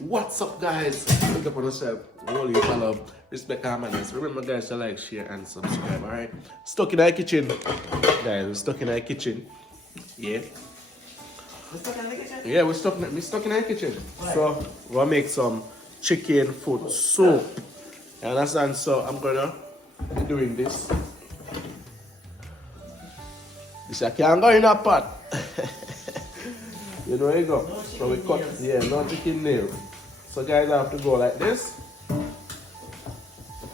What's up, guys? Look up on yourself. All you follow. Respect our manners. Remember, guys, to like, share, and subscribe. Alright? Stuck in our kitchen. Guys, we're stuck in our kitchen. Yeah. We're stuck in the kitchen? Yeah, we're stuck in our kitchen. Right. So, we'll make some chicken foot soup. You understand? So, I'm gonna be doing this. This I can't go in a pot. You know where you go. No So we cut, nails. yeah, no chicken nails. So guys, I have to go like this.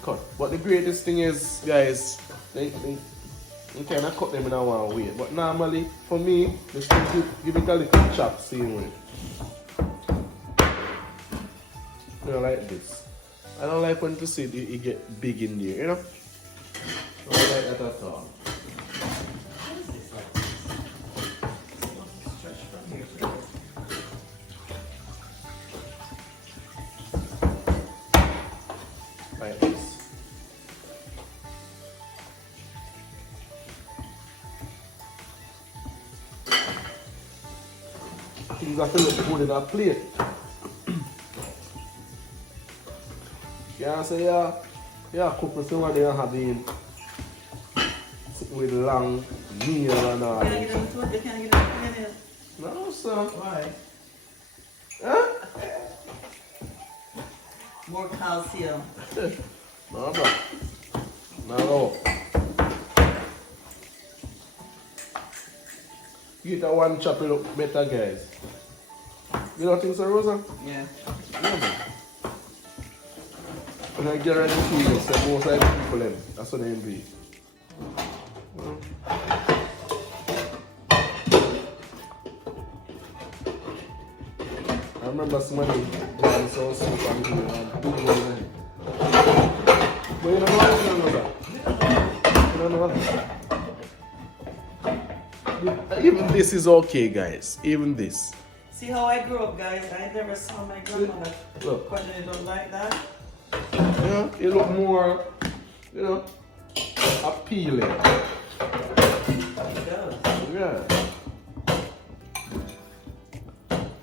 Cut. But the greatest thing is, guys, you kind of cut them in a one way. But normally, for me, just give it a little chop same way. You know, like this. I don't like when to see it get big in there, you know? I don't like that at all. Like this. Things have to look good in a plate. You can't say, yeah, cook with somebody and having with long meal and all. Can I get them food? They can't get them food. No, sir. Why? Huh? More calcium. No, bro. No. You get a one chop, it look better, guys. You don't think so, Rosa? Yeah. Yeah, man. When I get ready to eat this, the most of the people them, that's what they be. I remember somebody buying some soup and doing it. But you don't know that. You don't know that. Even this is okay, guys. Even this. See how I grew up, guys? I never saw my grandmother Look. cutting it up like that. Yeah, it look more, you know, appealing. It does. Yeah.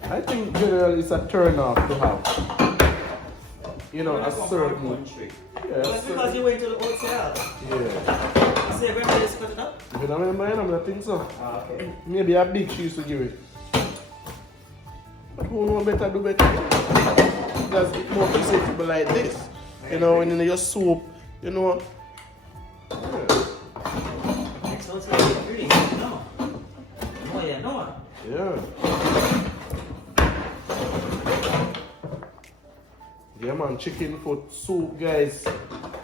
I think generally it's a turn off to have, you know, When I a come from certain. country. Yeah, Well, it's because you went to the hotel. Yeah. You see everybody just cut it up? If you don't remember, I don't think so. Ah, okay. Maybe a big she used to give it. But who know better do better? Because it's more acceptable like this. You know, when in your soup, you know. Yeah. It's also green. No. Oh, yeah, no. Yeah. Yeah, man, chicken foot soup, guys.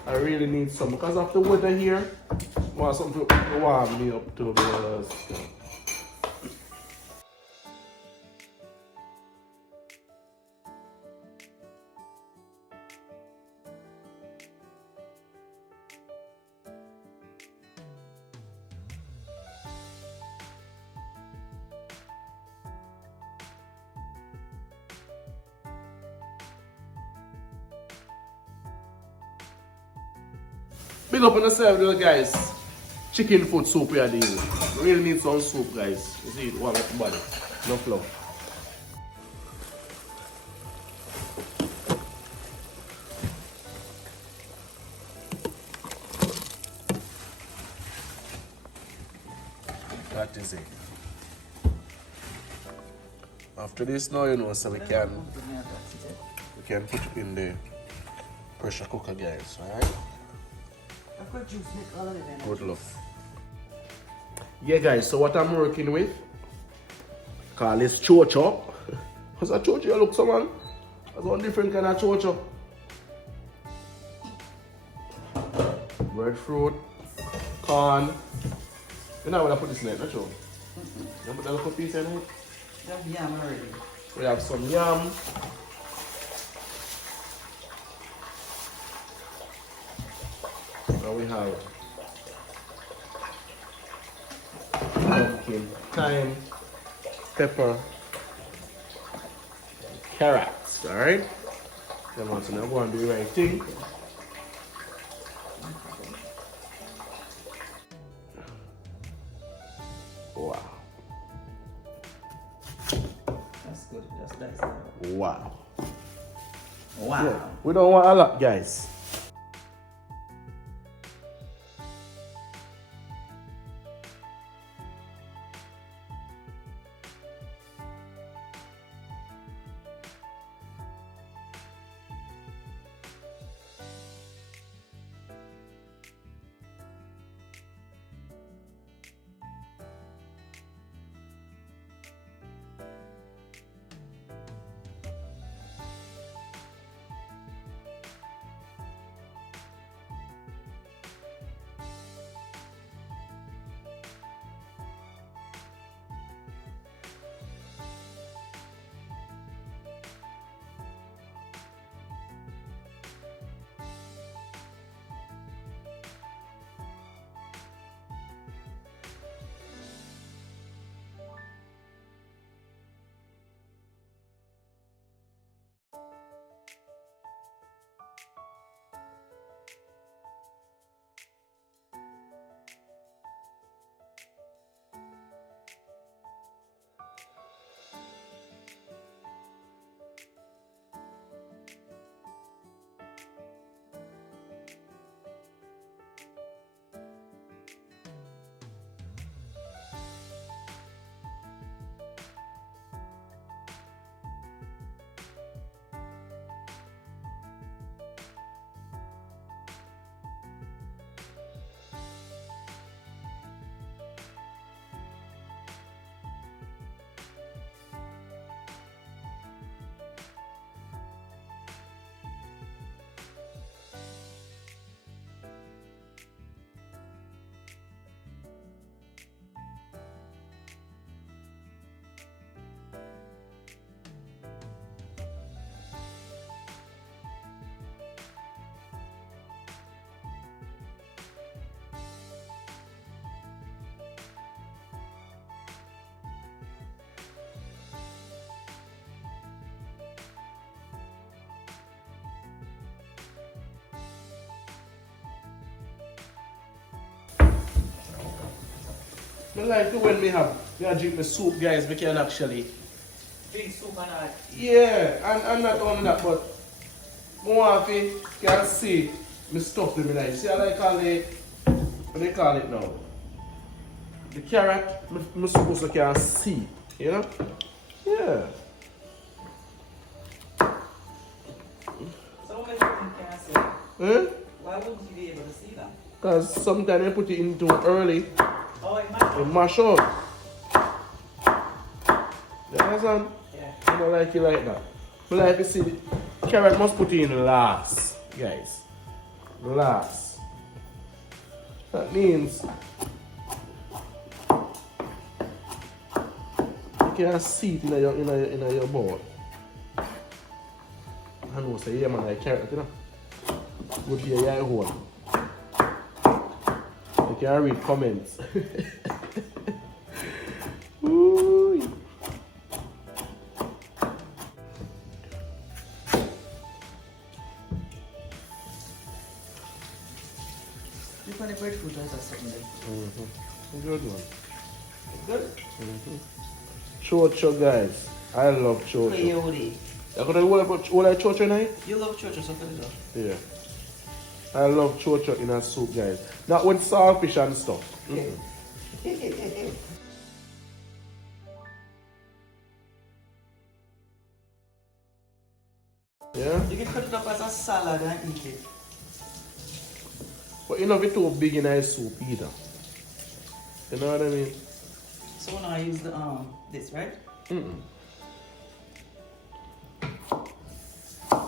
I really need some because of the weather here. I want something to warm me up to be honest. Big up on yourself, little guys. Chicken foot soup we are doing. Really need some soup, guys. You see it, one with the body. No flour. That is it. After this now, you know, so we can put it in the pressure cooker, guys. Alright? Good luck. Yeah, guys, so what I'm working with, call this chocho. What's a chocho? You look so, man. That's one different kind of chocho. Breadfruit, corn. You know what I put this in it, not sure. You put a little piece in it? That's yam already. We have some yam. And we have pumpkin, thyme, pepper, carrots, alright? Then once now go and do the right thing. Wow. That's good. That's nice. Wow. Wow. Yeah. We don't want a lot, guys. I like it when we drink the soup, guys. We can actually. Drink soup and all. Yeah, and not only that, but more of it can see me stuff them in there. See, I like all the, what they call it now? The carrot, I'm supposed to can see, you know? Yeah. So what makes you think you can see? Eh? Why wouldn't you be able to see that? Because sometimes you put it in too early, Oh, it might. it mash up. You understand? Yeah. I don't like it like that. I like to see the carrot must put it in last, guys. Last. That means you can see it in your bowl. I know say yeah man like carrot, you know. Would be a eye hole. You can read comments. Ooh. You find the breadfruit or something there? Good one. Good? Chocho, guys. I love chocho. Coyote. You got all that chocho night? You love church or something as well? Yeah. I love chocho in a soup, guys. Not with saltfish and stuff. Yeah? You can cut it up as a salad and eat it. But you know, it's too big in a soup either. You know what I mean? So now I use the this, right? Mm-mm.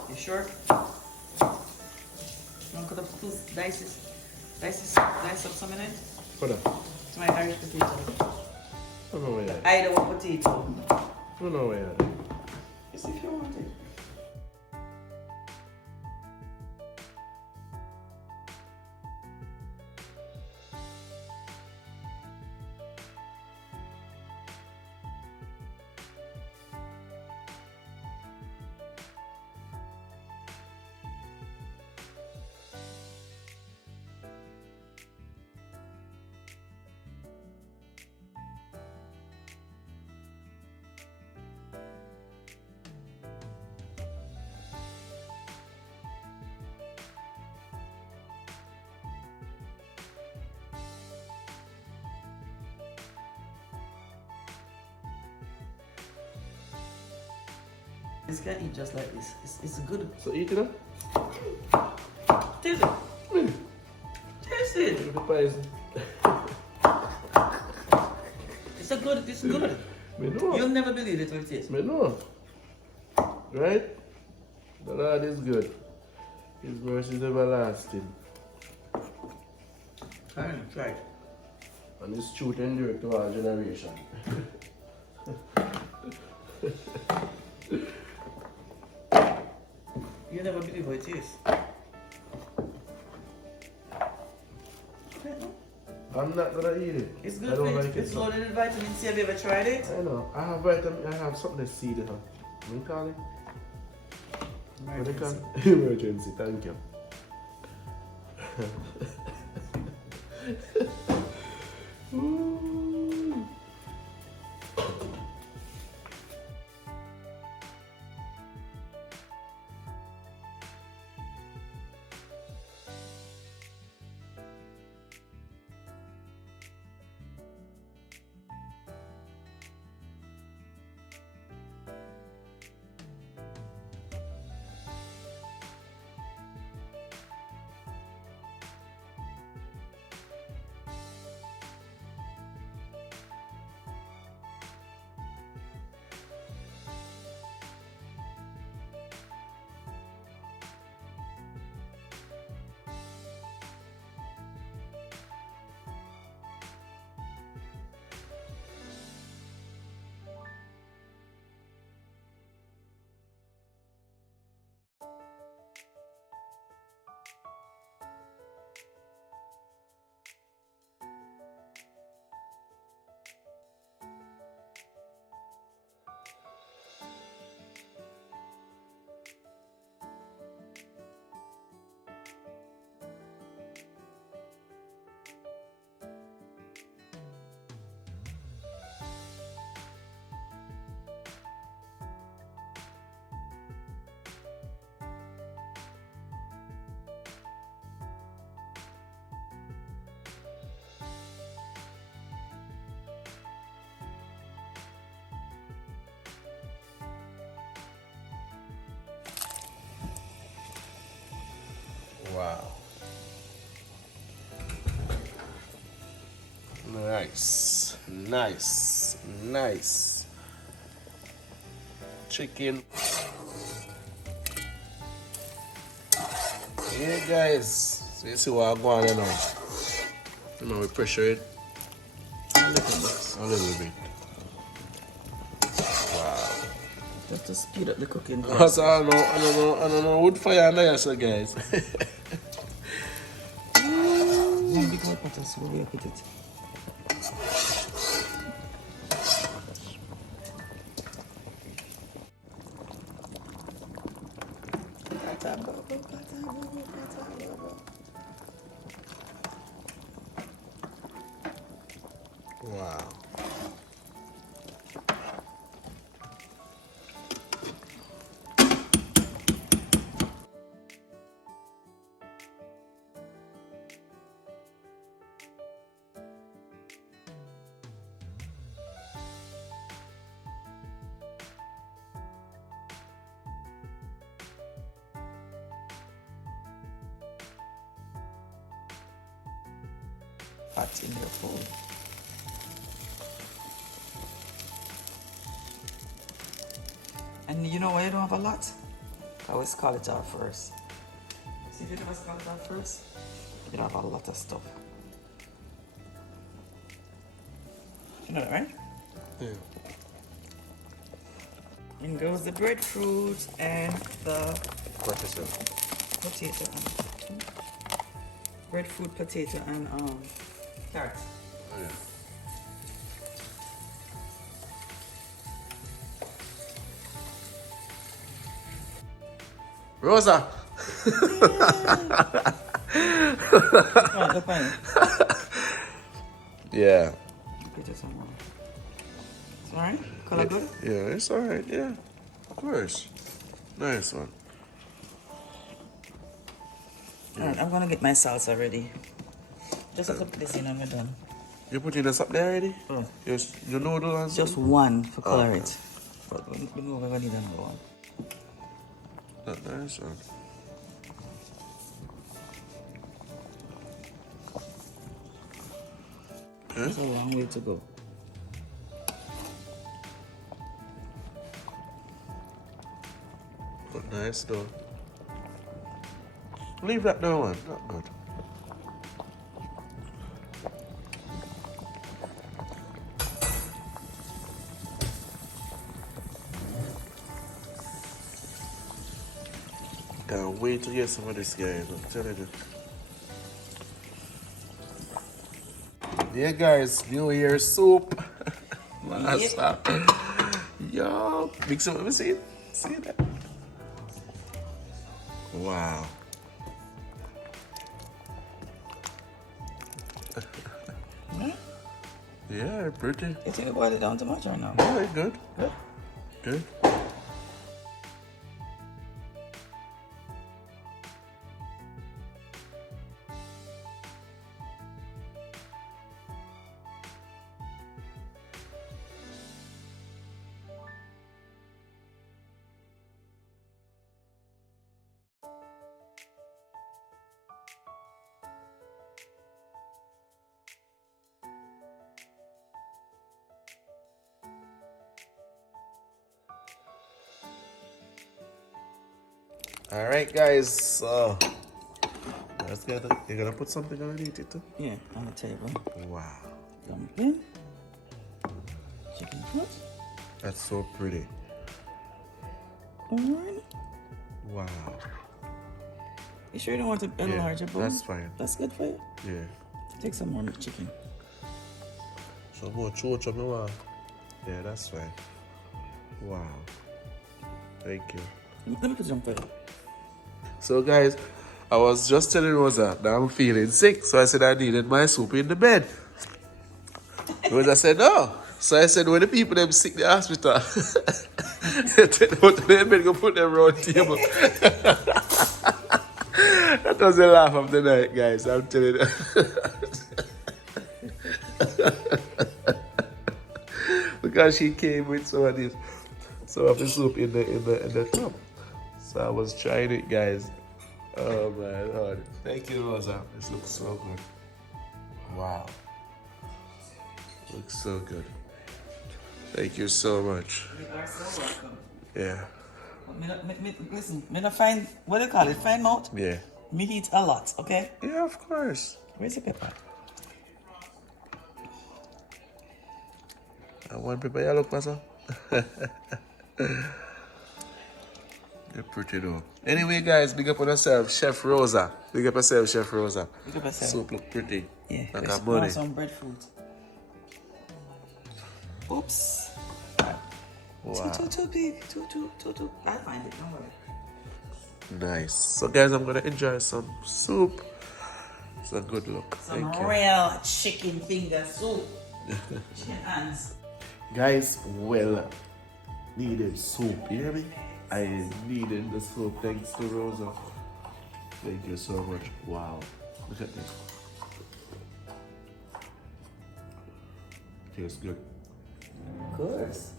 You sure? You want to cut up two dice up some in it? Hold on. It's my Irish potato. I don't know where you are. I don't want potato. I don't know where you are. Just if you want it. This can eat just like this. It's good. So eat it up. Taste it. Taste it. The poison. It's good. Me know. You'll never believe it when it tastes. Me know. Right? The Lord is good. His mercy is everlasting. Try it. And his truth endure to all generation. You'll never believe what it tastes. I'm not gonna eat it. It's I good don't for like you. it. It's loaded with vitamin C. Have you ever tried it? I know. I have vitamin. I have something to see it. What do you call it? What do you call it? Emergency. Thank you. Ooh. Wow. Nice. Nice. Nice. Chicken. Yeah, guys. So you see what I'm going on now. You know, we pressure it a little bit. Wow. Just to speed up the cooking. Because I don't know wood fire under here, so guys. Big hot pot so we put it. Wow. Fat in your food. And you know why you don't have a lot? I always call it out first. See if you never call it out first, you don't have a lot of stuff. You know that, right? Yeah. In goes the breadfruit and the Potato. potato. Breadfruit, potato, and carrots. Yeah. Rosa. Look fine. Yeah. Put it some more. It's alright? Color good? Yeah, it's alright. Yeah. Of course. Nice one. Alright, I'm gonna get my salsa ready. Just to put this in and we're done. You putting this up there already? Oh. Yes. You know the Just one for color okay. it. But we know we're gonna need another one. That nice one. It's a long way to go. But nice though. Leave that there one. Not good. Can't wait to get some of this, guys. I'm telling you. Yeah, guys, New Year soup. Last stop. Yo, mix it. Let me see it. See that? Wow. Yeah, pretty. You think you boiled it down too much or no? Yeah, good. Good. Good. All right, guys. So let's get it. You're gonna put something underneath it too. Yeah, on the table. Wow, Dumpling. Chicken foot. that's so pretty. Corn. Wow. You sure you don't want a Yeah, larger bowl? that's fine. That's good for you. Yeah. Take some more chicken. Some more choch on the wall. Yeah, that's fine. Wow. Thank you. Let me put some for you. So, guys, I was just telling Rosa that I'm feeling sick, so I said I needed my soup in the bed. Rosa said no. So I said, when the people them sick in the hospital, they take them out to their bed and put them around the table. That was the laugh of the night, guys. I'm telling you. Because she came with some of the soup in the tub. So I was trying it, guys. Oh my Lord. Thank you, Rosa. This looks so good. Wow. Looks so good. Thank you so much. You are so welcome. Yeah. Listen, me not find, what do you call it? Fine mouth? Yeah. Me eat a lot, okay? Yeah, of course. Where's the pepper? I want people to look, Pastor. You're pretty though. Anyway, guys, big up on yourself, Chef Rosa. Big up yourself, Chef Rosa. Big up yourself. Soup look pretty. Yeah, Like let's a money. pour some breadfruit. Oops. Wow. Too big. Too. I'll find it, don't worry. Nice. So, guys, I'm gonna enjoy some soup. It's a good look. Some Thank you. real chicken finger soup. Chicken hands. Guys, well needed soup. You hear me? I needed the soup. Thanks to Rosa. Thank you so much. Wow. Look at this. Tastes good. Of course.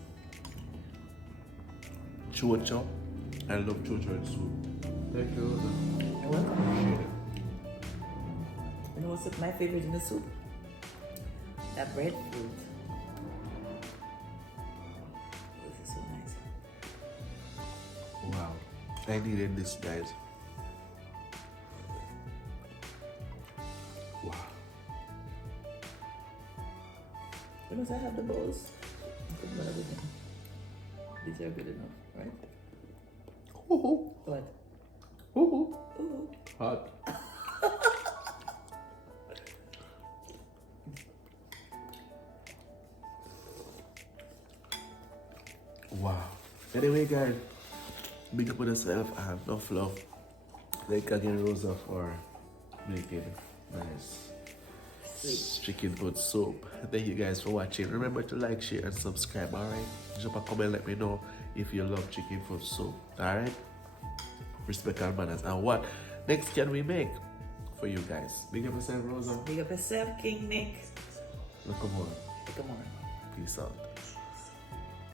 Chocho. I love chocho and soup. Thank you, Rosa. You're welcome. Appreciate it. You know what's my favorite in the soup? That breadfruit. This is so nice. Wow. I needed this, guys. Wow. Once I have the bowls, I put them everything. These are good enough, right? Hoo-hoo. What? Hoo-hoo. Ooh. Hot. Wow. Anyway, guys, big up on yourself and enough love. Thank again, Rosa, for making nice chicken foot soup. Thank you guys for watching. Remember to like, share, and subscribe. Alright? Drop a comment, let me know if you love chicken foot soup. Alright? Respect our manners. And what next can we make for you guys? Big up yourself, Rosa. Big up yourself, King Nick. Look, come on. Come on. Peace out.